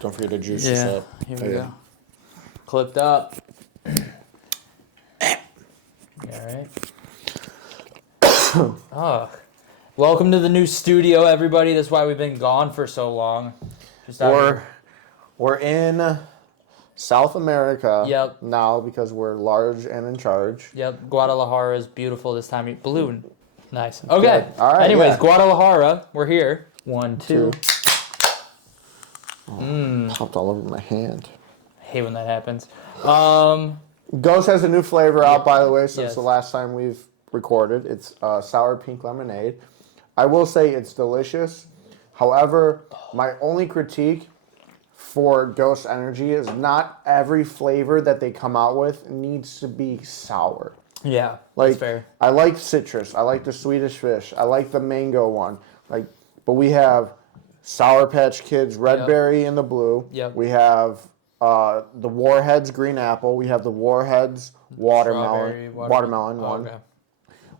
Don't forget to juice this up. Here we go. Clipped up. Alright. Oh. Welcome to the new studio, everybody. That's why we've been gone for so long. We're in South America Yep. now because we're large and in charge. Yep. Guadalajara is beautiful this time. Balloon. Nice. Okay. Good. All right. Anyways, yeah. Guadalajara. We're here. 1, 2. Popped all over my hand. I hate when that happens. Ghost has a new flavor out, by the way, since Yes. the last time we've recorded. It's sour pink lemonade. I will say it's delicious. However, my only critique for Ghost Energy is not every flavor that they come out with needs to be sour. Yeah. Like, that's fair. I like citrus. I like the Swedish fish. I like the mango one. But we have Sour Patch Kids red berry in the blue. Yep. We have the Warheads green apple. We have the Warheads watermelon one. Okay.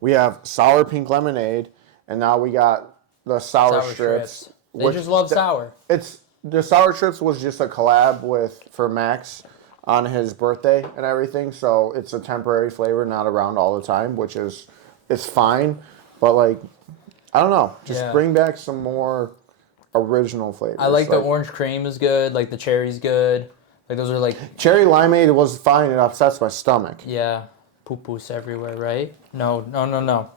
We have sour pink lemonade, and now we got the sour strips. They just love sour. It's the sour strips was just a collab for Max on his birthday and everything, so it's a temporary flavor, not around all the time, which is it's fine, but like I don't know, just bring back some more original flavors. I like the orange cream is good, like the cherry's good. Like those are like cherry limeade was fine. It upsets my stomach. Yeah, poo-poos everywhere, right? No.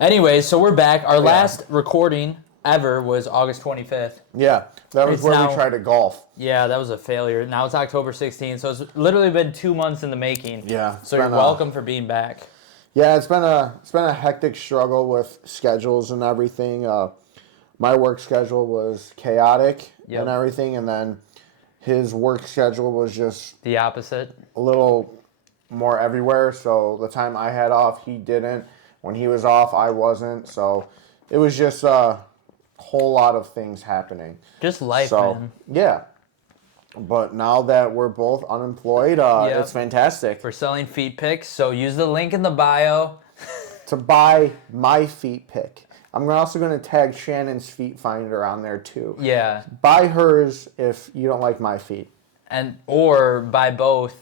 Anyways, so we're back. Our last recording ever was August 25th. Yeah, that was where we tried to golf. Yeah, that was a failure. Now it's October 16th, so it's literally been 2 months in the making. Yeah. So you're welcome for being back. Yeah, it's been a hectic struggle with schedules and everything. My work schedule was chaotic and everything, and then his work schedule was just the opposite. A little more everywhere. So the time I had off, he didn't. When he was off, I wasn't. So it was just a whole lot of things happening. Just life, man. Yeah. But now that we're both unemployed, it's fantastic. We're selling feet pics, so use the link in the bio to buy my feet pic. I'm also going to tag Shannon's feet finder on there too. Yeah. Buy hers if you don't like my feet. Or buy both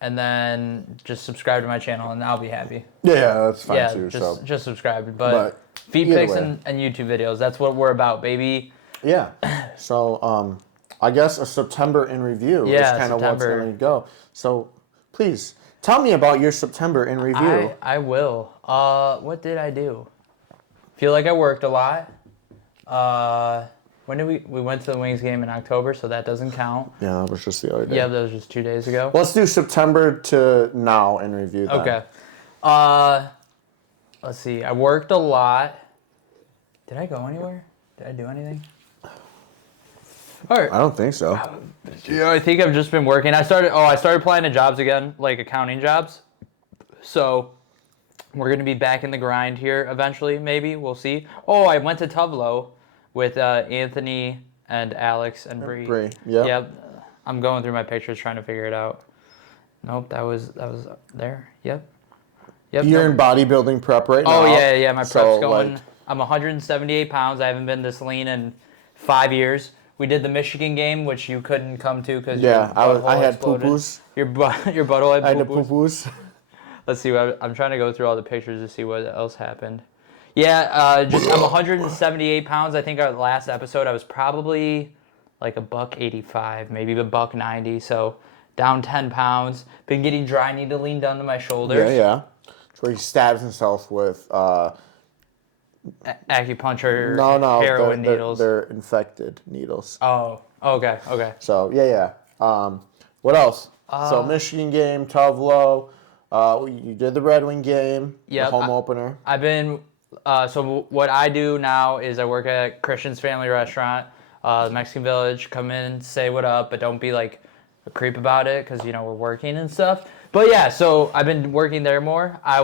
and then just subscribe to my channel and I'll be happy. Yeah, that's fine too. Just subscribe. But feet pics and YouTube videos, that's what we're about, baby. Yeah. So I guess a September in review is kind of what's going to go. So please tell me about your September in review. I will. What did I do? Feel like I worked a lot. When did we went to the Wings game in October, so that doesn't count. Yeah, that was just the other day. Yeah, that was just 2 days ago. Let's do September to now in review then. Okay. Let's see. I worked a lot. Did I go anywhere? Did I do anything? All right. I don't think so. Yeah, I think I've just been working. I started applying to jobs again, like accounting jobs. So we're going to be back in the grind here eventually, maybe. We'll see. Oh, I went to Tuvlo with Anthony and Alex and Bree. Yep. I'm going through my pictures trying to figure it out. Nope, that was there. Yep. You're in bodybuilding prep right now. Oh, yeah. My prep's going. I'm 178 pounds. I haven't been this lean in 5 years. We did the Michigan game, which you couldn't come to because I had poo-poos. Your butthole had poo-poos. I had poo-poos. Let's see. I'm trying to go through all the pictures to see what else happened. Yeah, I'm 178 pounds. I think our last episode I was probably like $185, maybe $190. So down 10 pounds. Been getting dry needling done to my shoulders. Yeah. It's where he stabs himself with acupuncture. No, heroin needles. They're infected needles. Oh, okay. So yeah. What else? So Michigan game, Tuvlo. You did the Red Wing game, the home opener. I've been. So what I do now is I work at Christian's Family Restaurant, the Mexican Village. Come in, say what up, but don't be like a creep about it because we're working and stuff. But yeah, so I've been working there more. I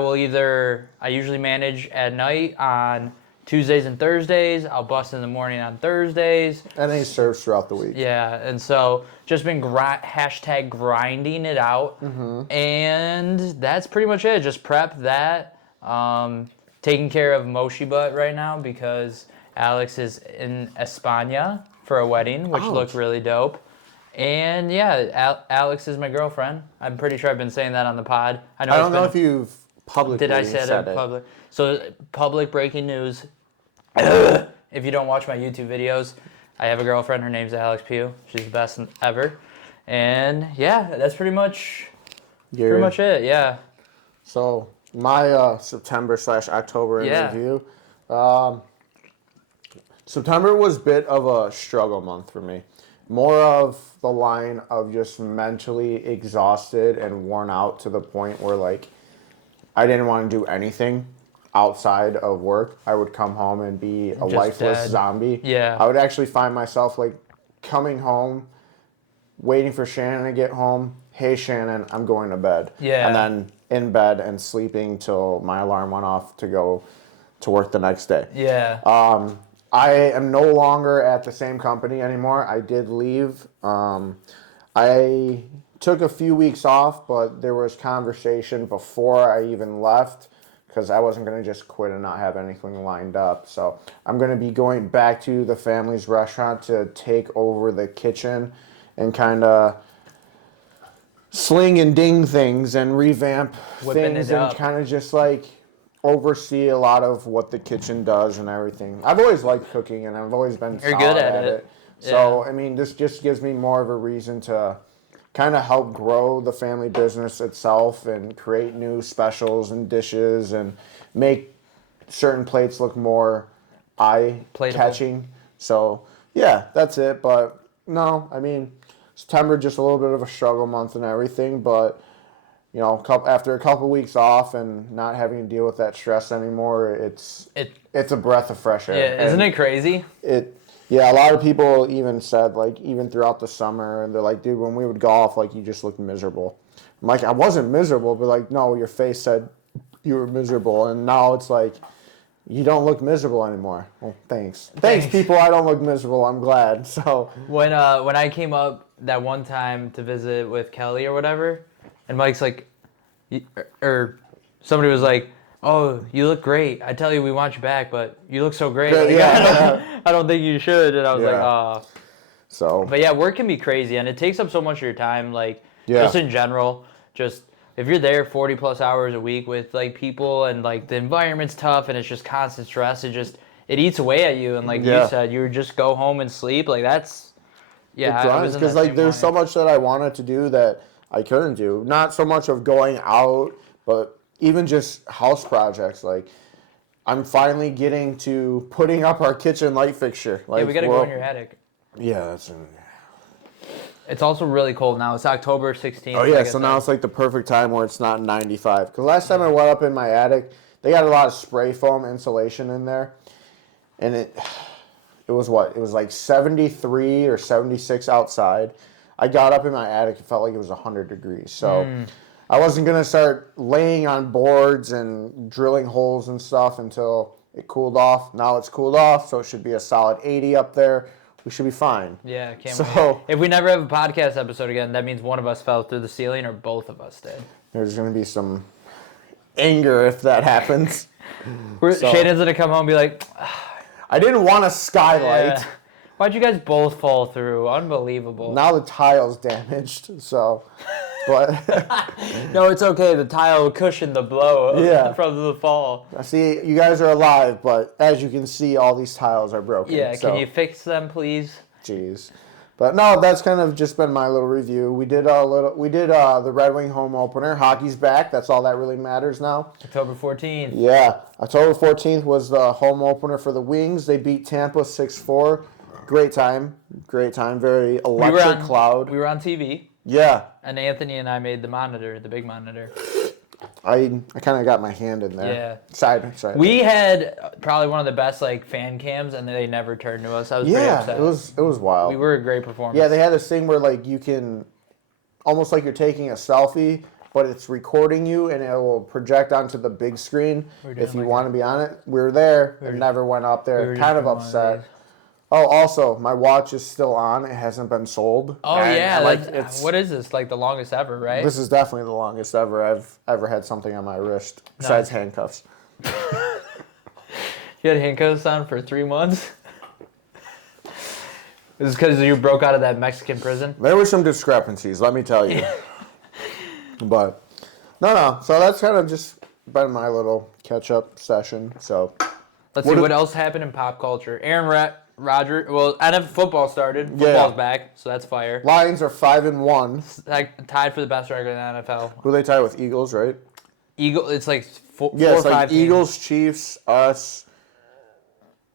usually manage at night on Tuesdays and Thursdays. I'll bust in the morning on Thursdays. And then he serves throughout the week. Yeah, and so just been hashtag grinding it out. Mm-hmm. And that's pretty much it. Just prep that. Taking care of Moshi Butt right now because Alex is in España for a wedding, which Ouch. looked really dope. And yeah, Alex is my girlfriend. I'm pretty sure I've been saying that on the pod. I don't know if you've publicly did I say said it in it. public? So public breaking news. If you don't watch my YouTube videos, I have a girlfriend. Her name's Alex Pugh. She's the best ever. And yeah, that's pretty much it. Yeah. So my September/October in Yeah. review. September was a bit of a struggle month for me. More of the line of just mentally exhausted and worn out to the point where like I didn't want to do anything outside of work. I would come home and be a Just lifeless dead. zombie. Yeah. I would actually find myself like coming home, waiting for Shannon to get home. Hey Shannon, I'm going to bed. Yeah. And then in bed and sleeping till my alarm went off to go to work the next day. Yeah. I am no longer at the same company anymore. I did leave. I took a few weeks off, but there was conversation before I even left because I wasn't going to just quit and not have anything lined up. So I'm going to be going back to the family's restaurant to take over the kitchen and kind of sling and ding things and revamp Whipping things it and up. kind of just like oversee a lot of what the kitchen does and everything. I've always liked cooking and I've always been You're solid good at at it. it. So, Yeah. I mean, this just gives me more of a reason to kind of help grow the family business itself and create new specials and dishes and make certain plates look more eye-catching. So, yeah, that's it. But, no, I mean, September just a little bit of a struggle month and everything, but you know, after a couple weeks off and not having to deal with that stress anymore, it's a breath of fresh air. Yeah. Isn't it crazy? Yeah, a lot of people even said, like, even throughout the summer, and they're like, dude, when we would golf, like, you just looked miserable. I'm like, I wasn't miserable, but like, no, your face said you were miserable, and now it's like, you don't look miserable anymore. Well, thanks. Thanks, people. I don't look miserable. I'm glad. So When I came up that one time to visit with Kelly or whatever, and Mike's like, or somebody was like, "Oh, you look great. I tell you, we want you back, but you look so great." Like, I don't think you should. And I was like, "Oh." So. But yeah, work can be crazy, and it takes up so much of your time. Like, Yeah. just in general, just if you're there 40 plus hours a week with like people, and like the environment's tough, and it's just constant stress. It eats away at you. And like you said, you just go home and sleep. Like that's It grinds because like there's so much that I wanted to do that I couldn't do. Not so much of going out, but even just house projects. Like I'm finally getting to putting up our kitchen light fixture. Like, yeah, we gotta go in your attic. Yeah, that's. It's also really cold now. It's October 16th. Oh yeah, so now it's like the perfect time where it's not 95. Because last time I went up in my attic, they got a lot of spray foam insulation in there, and it was what? It was like 73 or 76 outside. I got up in my attic, it felt like it was 100 degrees. So I wasn't going to start laying on boards and drilling holes and stuff until it cooled off. Now it's cooled off, so it should be a solid 80 up there. We should be fine. Yeah, can't wait. If we never have a podcast episode again, that means one of us fell through the ceiling or both of us did. There's going to be some anger if that happens. Shannon's going to come home and be like, I didn't want a skylight. Yeah. Why'd you guys both fall through? Unbelievable. Now the tile's damaged, so, but. No, it's okay. The tile cushioned the blow from the fall. I see you guys are alive, but as you can see, all these tiles are broken. Yeah, so. Can you fix them, please? Jeez. But no, that's kind of just been my little review. We did the Red Wing home opener. Hockey's back. That's all that really matters now. October 14th. Yeah. October 14th was the home opener for the Wings. They beat Tampa 6-4. Great time. Very electric crowd. We were on TV. Yeah. And Anthony and I made the monitor, the big monitor. I kind of got my hand in there. Yeah. Side. We had probably one of the best like fan cams, and they never turned to us. I was pretty upset. it was wild. We were a great performance. Yeah, they had this thing where like you can, almost like you're taking a selfie, but it's recording you and it will project onto the big screen if you want to be on it. We were there. It never went up there. Kind of upset. Oh, also, my watch is still on. It hasn't been sold. Oh, yeah. What is this? Like the longest ever, right? This is definitely the longest ever I've ever had something on my wrist, besides handcuffs. You had handcuffs on for 3 months? Is this because you broke out of that Mexican prison? There were some discrepancies, let me tell you. But, no. So that's kind of just been my little catch-up session. So, Let's see what else happened in pop culture. Rodgers. Well, NFL football started. Football's back, so that's fire. Lions are 5-1. Tied for the best record in the NFL. Who they tie with? Eagles, right? It's like four Yeah, or it's like five teams. Eagles, Chiefs, us,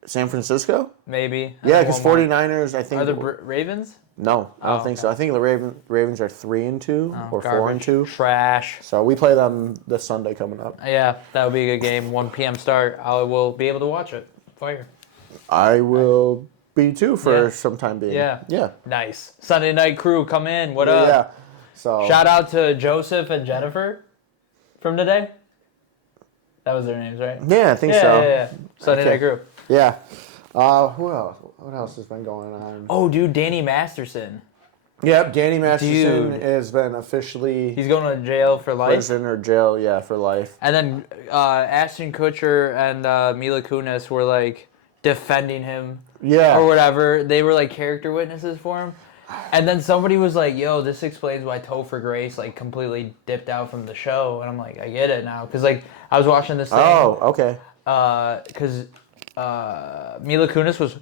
San Francisco? Maybe. Yeah, because 49ers, I think. Are the Ravens? No, I don't think so. I think the Ravens are 3-2 or 4-2. Trash. So we play them this Sunday coming up. Yeah, that would be a good game. 1 p.m. start. I will be able to watch it. Fire. I will be too for some time being. Yeah. Yeah. Nice. Sunday night crew, come in. What up? Yeah. So shout out to Joseph and Jennifer from today. That was their names, right? Yeah, I think so. Yeah. Sunday night crew. Yeah. Who else? What else has been going on? Oh, dude, Danny Masterson. Yep, Danny Masterson has been officially He's going to jail for life. prison or jail, for life. And then Ashton Kutcher and Mila Kunis were like defending him. Yeah. Or whatever. They were like character witnesses for him. And then somebody was like, yo, this explains why Topher Grace like completely dipped out from the show. And I'm like, I get it now. Because like I was watching this thing. Oh, okay. Because Mila Kunis was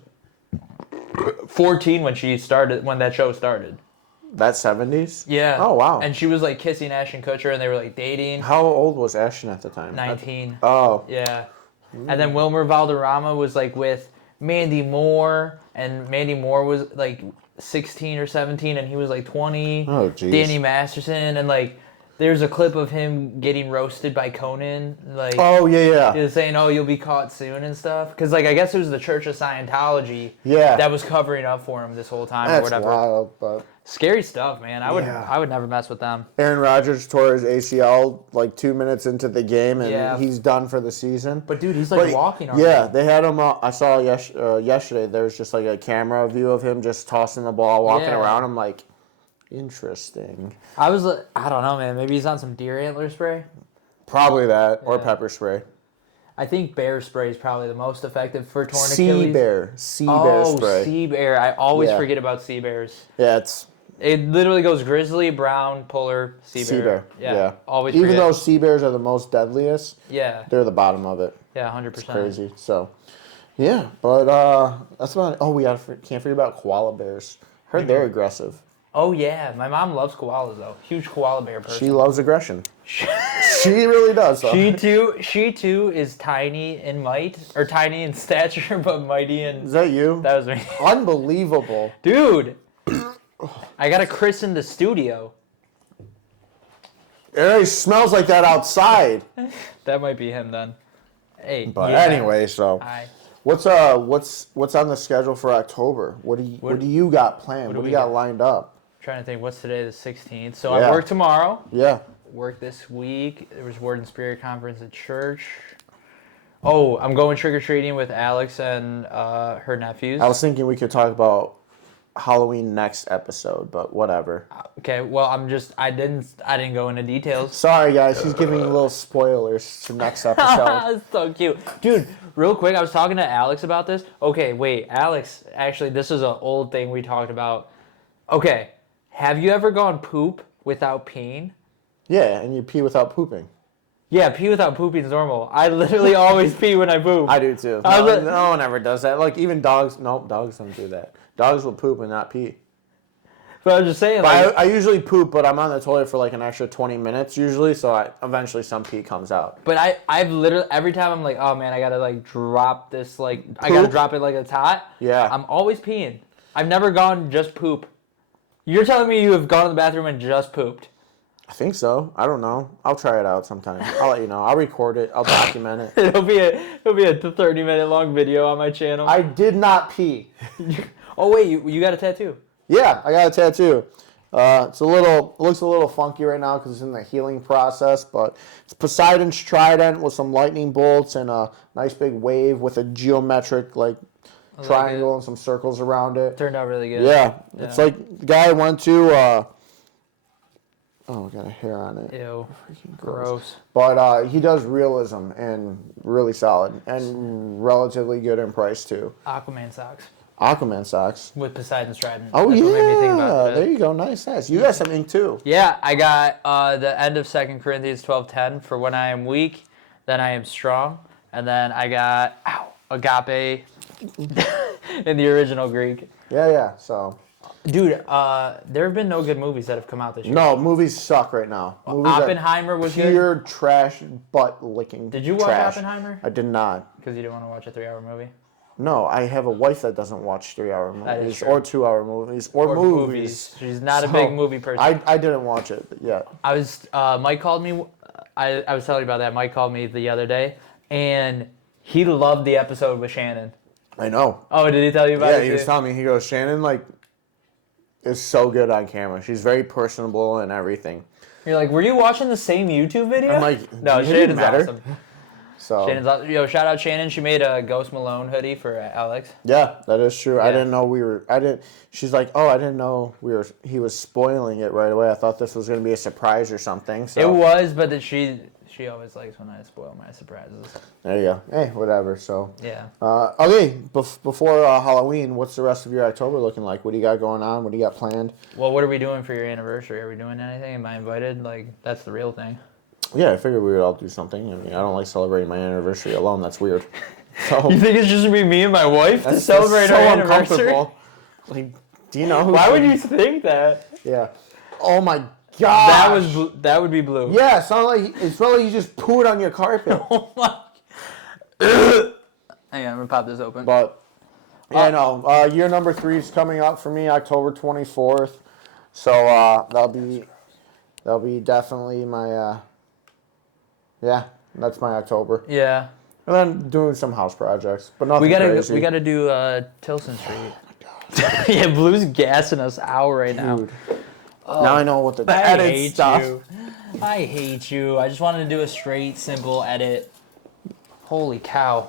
14 when that show started. That 70s? Yeah. Oh, wow. And she was like kissing Ashton Kutcher and they were like dating. How old was Ashton at the time? 19. Oh. Yeah. And then Wilmer Valderrama was like with Mandy Moore, and Mandy Moore was like 16 or 17 and he was like 20. Oh, jeez. Danny Masterson, and like there's a clip of him getting roasted by Conan, like Oh, yeah. he was saying, "Oh, you'll be caught soon" and stuff. Because like I guess it was the Church of Scientology Yeah. that was covering up for him this whole time That's or whatever. wild, but Scary stuff, man. I would never mess with them. Aaron Rodgers tore his ACL like 2 minutes into the game, and he's done for the season. But dude, he's like walking already. Yeah, they had him. I saw yesterday. There was just like a camera view of him just tossing the ball, walking around. I'm like, interesting. I was like, I don't know, man. Maybe he's on some deer antler spray. Probably that, or pepper spray. I think bear spray is probably the most effective for torn Achilles. Sea bear spray. Sea bear. I always forget about sea bears. Yeah, It literally goes grizzly, brown, polar, sea bear. Yeah. Always Even forget. though sea bears are the most deadliest, they're the bottom of it. Yeah, 100%. It's crazy. So, yeah, but that's about it. Oh, we can't forget about koala bears. Heard they're aggressive. Oh, yeah. My mom loves koalas, though. Huge koala bear person. She loves aggression. She really does. Though. She too is tiny in tiny in stature, but mighty in... Is that you? That was me. Unbelievable. Dude, I got to christen the studio. It already smells like that outside. That might be him then. Hey. But anyway, so... What's on the schedule for October? What do you got planned? What do you got lined up? Trying to think, what's today, the 16th? So I work tomorrow. Yeah. Work this week. There was Word and Spirit conference at church. Oh, I'm going trick-or-treating with Alex and her nephews. I was thinking we could talk about Halloween next episode, but whatever. Okay, well, I didn't go into details. Sorry, guys. He's giving little spoilers to next episode. That's so cute. Dude, real quick, I was talking to Alex about this. Okay, wait, Alex, actually, this is an old thing we talked about. Okay, have you ever gone poop without peeing? Yeah, and you pee without pooping. Yeah, pee without pooping is normal. I literally always pee when I poop. I do too. No one ever does that. Like even dogs. Nope, dogs don't do that. Dogs will poop and not pee. But I was just saying. But I usually poop, but I'm on the toilet for like an extra 20 minutes usually, so eventually some pee comes out. But I've literally every time I'm like, oh man, I gotta like drop this I gotta drop it like it's hot. Yeah. I'm always peeing. I've never gone just poop. You're telling me you have gone to the bathroom and just pooped? I think so. I don't know. I'll try it out sometime. I'll let you know. I'll record it. I'll document it. It'll be a 30-minute long video on my channel. I did not pee. Oh wait, you got a tattoo? Yeah, I got a tattoo. It looks a little funky right now because it's in the healing process, but it's Poseidon's trident with some lightning bolts and a nice big wave with a geometric triangle and some circles around it. Turned out really good. Yeah. It's like the guy I went to. Oh, got a hair on it. Ew. Gross. But he does realism and really solid and relatively good in price too. Aquaman socks. Aquaman socks. with Poseidon's trident. Oh, That's yeah. what made me think about it. There you go. Nice. You got some ink, too. Yeah, I got the end of 2 Corinthians 12:10. For when I am weak, then I am strong. And then I got agape in the original Greek. Yeah. So, Dude, there have been no good movies that have come out this year. no, movies suck right now. Movies are Oppenheimer was good. pure trash, butt licking. Did you watch trash. Oppenheimer? I did not. Because you didn't want to watch a 3-hour movie. No, I have a wife that doesn't watch 3-hour That is movies true. or 2-hour movies or movies. She's not a So, big movie person. I didn't watch it yet. I was Mike called me. I was telling you about that. Mike called me the other day, and he loved the episode with Shannon. I know. Oh, did he tell you about it? Yeah, he was telling me. He goes, Shannon, like, is so good on camera. She's very personable and everything. You're like, were you watching the same YouTube video? I'm like, no, it didn't Shannon's matter. awesome. So Shannon's awesome. Yo, shout out Shannon. She made a Ghost Malone hoodie for Alex. yeah, that is true. I Yeah. didn't know we were. I didn't. She's like, oh, I didn't know we were. He was spoiling it right away. I thought this was gonna be a surprise or something. So It was, but that she always likes when I spoil my surprises. there you go. Hey, whatever. So Yeah. okay. Before Halloween, what's the rest of your October looking like? What do you got going on? What do you got planned? Well, what are we doing for your anniversary? Are we doing anything? Am I invited? Like, that's the real thing. Yeah, I figured we would all do something. I mean, I don't like celebrating my anniversary alone. That's weird. So You think it's just gonna be me and my wife to that's celebrate so our anniversary? uncomfortable. Like, do you know who? Why would you think that? Yeah. Oh my god. That would be blue. Yeah, it smelled like you just pooed on your carpet. Oh my. Hang on, I'm gonna pop this open. But yeah, no. Year number 3 is coming up for me, October 24th. So that'll be definitely my yeah, that's my October. Yeah. And then doing some house projects, but nothing crazy. We gotta do Tilson Street. Yeah, Blue's gassing us out right now. Dude. Now I know what the I edit hate stuff. you. I hate you. I just wanted to do a straight, simple edit. Holy cow.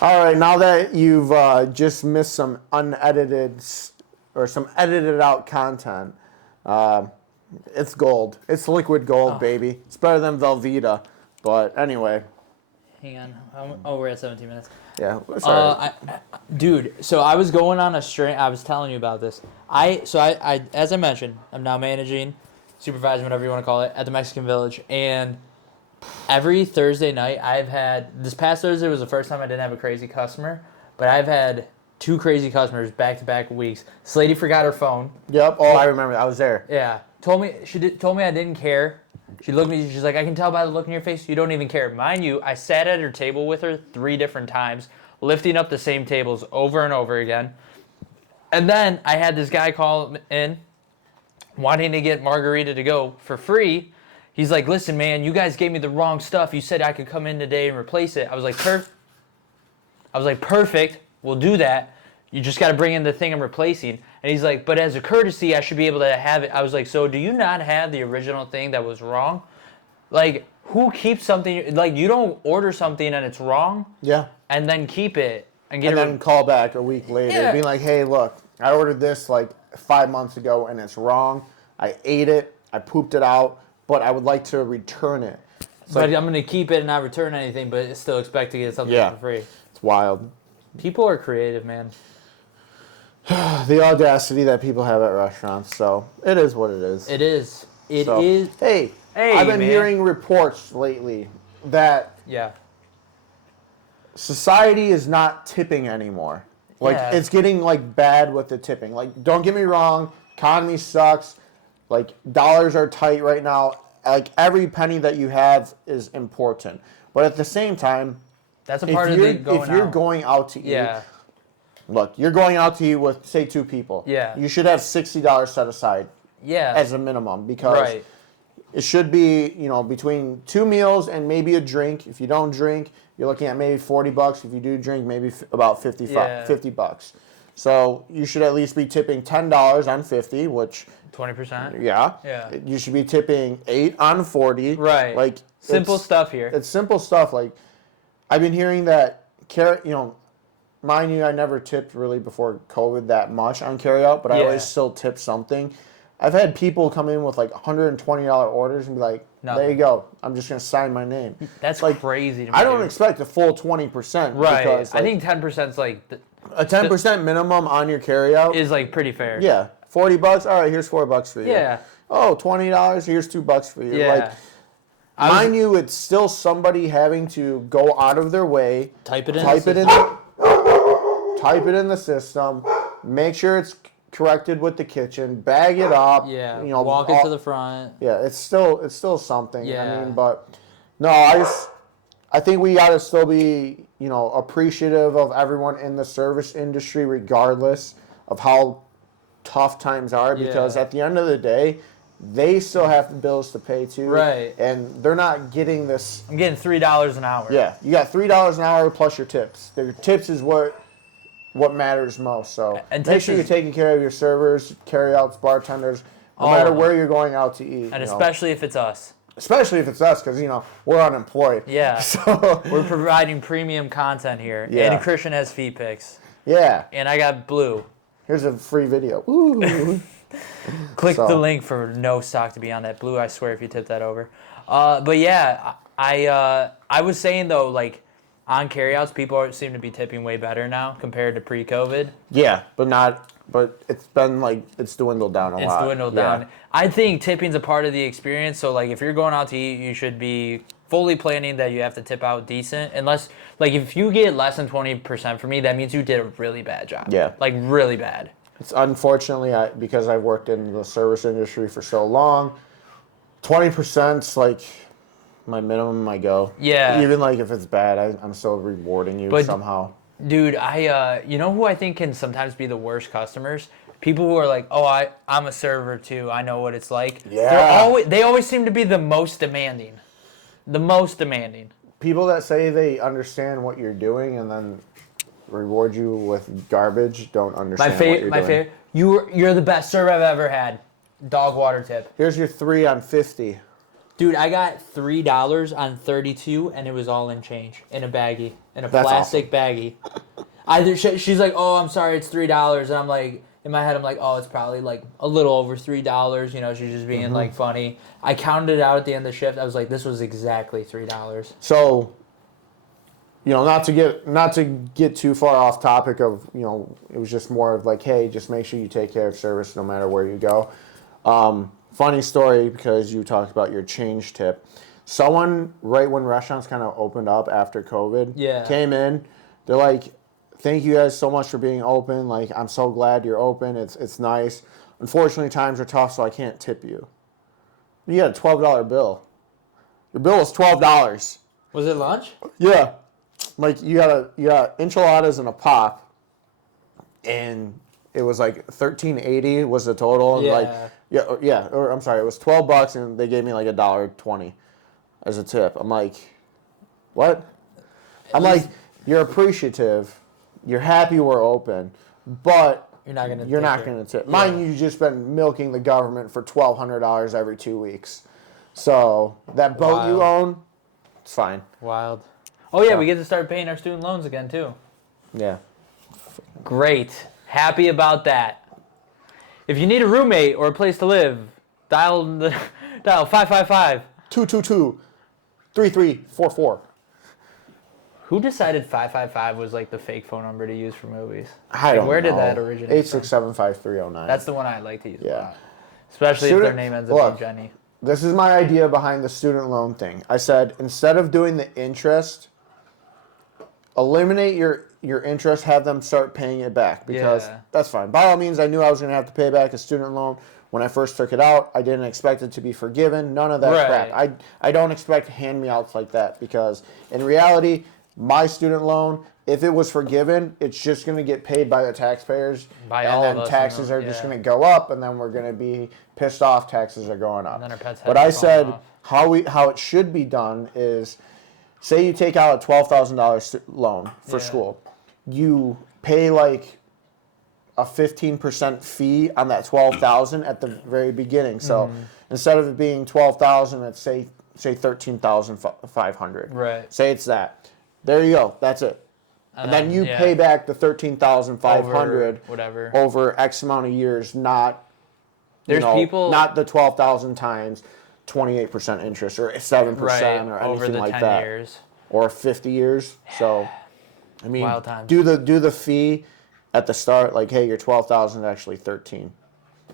All right, now that you've just missed some unedited or some edited out content, it's gold. It's liquid gold, baby. It's better than Velveeta. But anyway. Hang on. Oh, we're at 17 minutes. Yeah. Sorry. Dude, so I was going on a string. I was telling you about this. I as I mentioned, I'm now managing, supervising, whatever you want to call it, at the Mexican Village. And every Thursday night, this past Thursday was the first time I didn't have a crazy customer, but I've had 2 crazy customers back-to-back weeks. This lady forgot her phone. Yep. Oh, I remember. I was there. Yeah. Told me I didn't care. She looked at me, she's like, I can tell by the look in your face, you don't even care. Mind you, I sat at her table with her 3 different times, lifting up the same tables over and over again. And then I had this guy call in, wanting to get margarita to go for free. He's like, listen, man, you guys gave me the wrong stuff. You said I could come in today and replace it. I was like, perfect, we'll do that. You just got to bring in the thing I'm replacing. And he's like, but as a courtesy, I should be able to have it. I was like, so do you not have the original thing that was wrong? Like, who keeps something? Like, you don't order something and it's wrong. Yeah. And then keep it and get And it. then call back a week later, Yeah. being like, hey, look, I ordered this like 5 months ago and it's wrong. I ate it. I pooped it out, but I would like to return it. But I'm going to keep it and not return anything, but still expect to get something for free. It's wild. People are creative, man. The audacity that people have at restaurants. So it is what it is. It is. It So, is. Hey, I've been man. hearing reports lately that Yeah. society is not tipping anymore. Like, Yeah. it's getting, like, bad with the tipping. Like, don't get me wrong, economy sucks. Like, dollars are tight right now. Like, every penny that you have is important. But at the same time, That's a part of the going if you're out. going out to eat, Yeah. look, you're going out to eat with, say, 2 people. Yeah. You should have $60 set aside Yeah. as a minimum because Right. it should be, between 2 meals and maybe a drink. If you don't drink, you're looking at maybe $40. If you do drink, maybe about $50. So you should at least be tipping $10 on 50, which 20%. yeah. You should be tipping 8 on 40. Right. Like Simple stuff here. It's simple stuff. Like I've been hearing that mind you, I never tipped really before COVID that much on carryout, but I always still tip something. I've had people come in with like $120 orders and be like, there you go. I'm just going to sign my name. That's like crazy to me. I don't dude. expect a full 20%. Right. Because, I think 10% is like A 10% minimum on your carryout is like pretty fair. Yeah, $40. All right, here's $4 for you. Yeah. Oh, $20. Here's $2 for you. Yeah. Like, mind you, it's still somebody having to go out of their way, type it in the system, make sure it's corrected with the kitchen, bag it up. Yeah. You know, walk it to the front. Yeah, it's still something. Yeah. I mean, but no, I think we gotta still be, you know, appreciative of everyone in the service industry, regardless of how tough times are, because at the end of the day, they still have the bills to pay too. Right. And they're not getting this. I'm getting $3 an hour. Yeah, you got $3 an hour plus your tips. Your tips is what matters most. So and make sure you're taking care of your servers, carryouts, bartenders, no matter where you're going out to eat. And especially if it's us. Especially if it's us, because, you know, we're unemployed. Yeah. So we're providing premium content here. Yeah. And Christian has feet pics. Yeah. And I got blue. Here's a free video. Ooh. Click the link for no stock to be on that blue. I swear if you tip that over. But yeah, I was saying though, like on carryouts, people seem to be tipping way better now compared to pre-COVID. Yeah, but it's been like it's dwindled down a lot. It's dwindled down. I think tipping's a part of the experience. So like if you're going out to eat, you should be fully planning that you have to tip out decent. Unless like if you get less than 20% from me, that means you did a really bad job. Yeah. Like really bad. It's unfortunately because I've worked in the service industry for so long, 20%'s like my minimum I go. Yeah. Even like if it's bad, I'm still rewarding you somehow. Dude, you know who I think can sometimes be the worst customers? People who are like, oh, I'm a server too. I know what it's like. Yeah. They always seem to be the most demanding. The most demanding. People that say they understand what you're doing and then reward you with garbage don't understand what you're doing. My favorite. You're the best server I've ever had. Dog water tip. Here's your 3 on 50. Dude, I got $3 on 32, and it was all in change in a baggie, in a plastic baggie. She's like, "Oh, I'm sorry, it's $3," and I'm like, in my head, I'm like, "Oh, it's probably like a little over $3." You know, she's just being like funny. I counted it out at the end of the shift. I was like, "This was exactly $3." So, you know, not to get too far off topic of, you know, it was just more of like, hey, just make sure you take care of service no matter where you go. Funny story, because you talked about your change tip. Someone, right when restaurants kind of opened up after COVID, came in. They're like, thank you guys so much for being open. Like, I'm so glad you're open. It's nice. Unfortunately, times are tough, so I can't tip you. You got a $12 bill. Your bill was $12. Was it lunch? Yeah. Like, you got enchiladas and a pop, and it was like $13.80 was the total. Yeah. Like, or I'm sorry, it was $12, and they gave me like $1.20 as a tip. I'm like, what? I'm like, you're appreciative, you're happy we're open, but you're not gonna tip. Yeah. Mind you just been milking the government for $1,200 every 2 weeks, so that boat you own, it's fine. Wild. Oh yeah, we get to start paying our student loans again too. Yeah. Great. Happy about that. If you need a roommate or a place to live, dial 555-222-3344. Who decided 555 was like the fake phone number to use for movies? I don't know. Where did that originate? 8675309. That's the one I like to use a lot. Especially if their name ends up being Jenny. This is my idea behind the student loan thing. I said, instead of doing the interest, eliminate your interest, have them start paying it back, because that's fine. By all means, I knew I was going to have to pay back a student loan. When I first took it out, I didn't expect it to be forgiven. None of that crap. I don't expect hand-me-outs like that, because in reality, my student loan, if it was forgiven, it's just going to get paid by the taxpayers. And then taxes are just going to go up, and then we're going to be pissed off taxes are going up. And then our pets but I said how it should be done is, say you take out a $12,000 loan for school. You pay like a 15% fee on that $12,000 at the very beginning. So instead of it being $12,000, it's say $13,500. Right. Say it's that. There you go. That's it. And then you pay back the $13,500 over X amount of years, not not the $12,000 times 28% interest or 7% or anything like that. Years. Or 50 years. So I mean, wild times. do the fee, at the start, like, hey, your 12,000 is actually 13.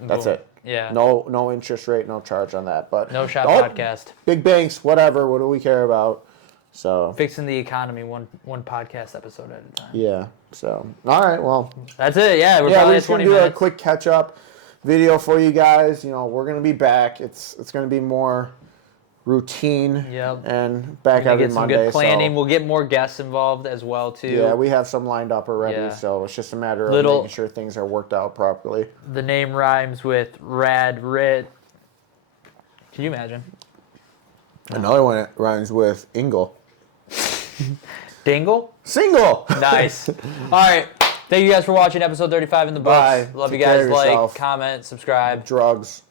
That's Boom. it. Yeah. No interest rate, no charge on that. But No Shot podcast. Big banks, whatever. What do we care about? So Fixing the economy one podcast episode at a time. yeah. So all right. Well, that's it. Yeah, we're we're probably at just 20 gonna do minutes. a quick catch up video for you guys. You know, we're gonna be back. It's gonna be more routine. Yep. And back We're gonna every get some Monday. good planning. So, We'll get more guests involved as well too. yeah, we have some lined up already. Yeah. So it's just a matter of Little- making sure things are worked out properly. The name rhymes with Rad Rit. Can you imagine? Another one that rhymes with Ingle. Dingle? Single. Nice. All right. Thank you guys for watching episode 35 in the books. Bye. Love Take you care guys. of Like, yourself. comment, subscribe. Drugs.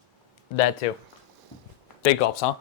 That too. Big gulps, huh?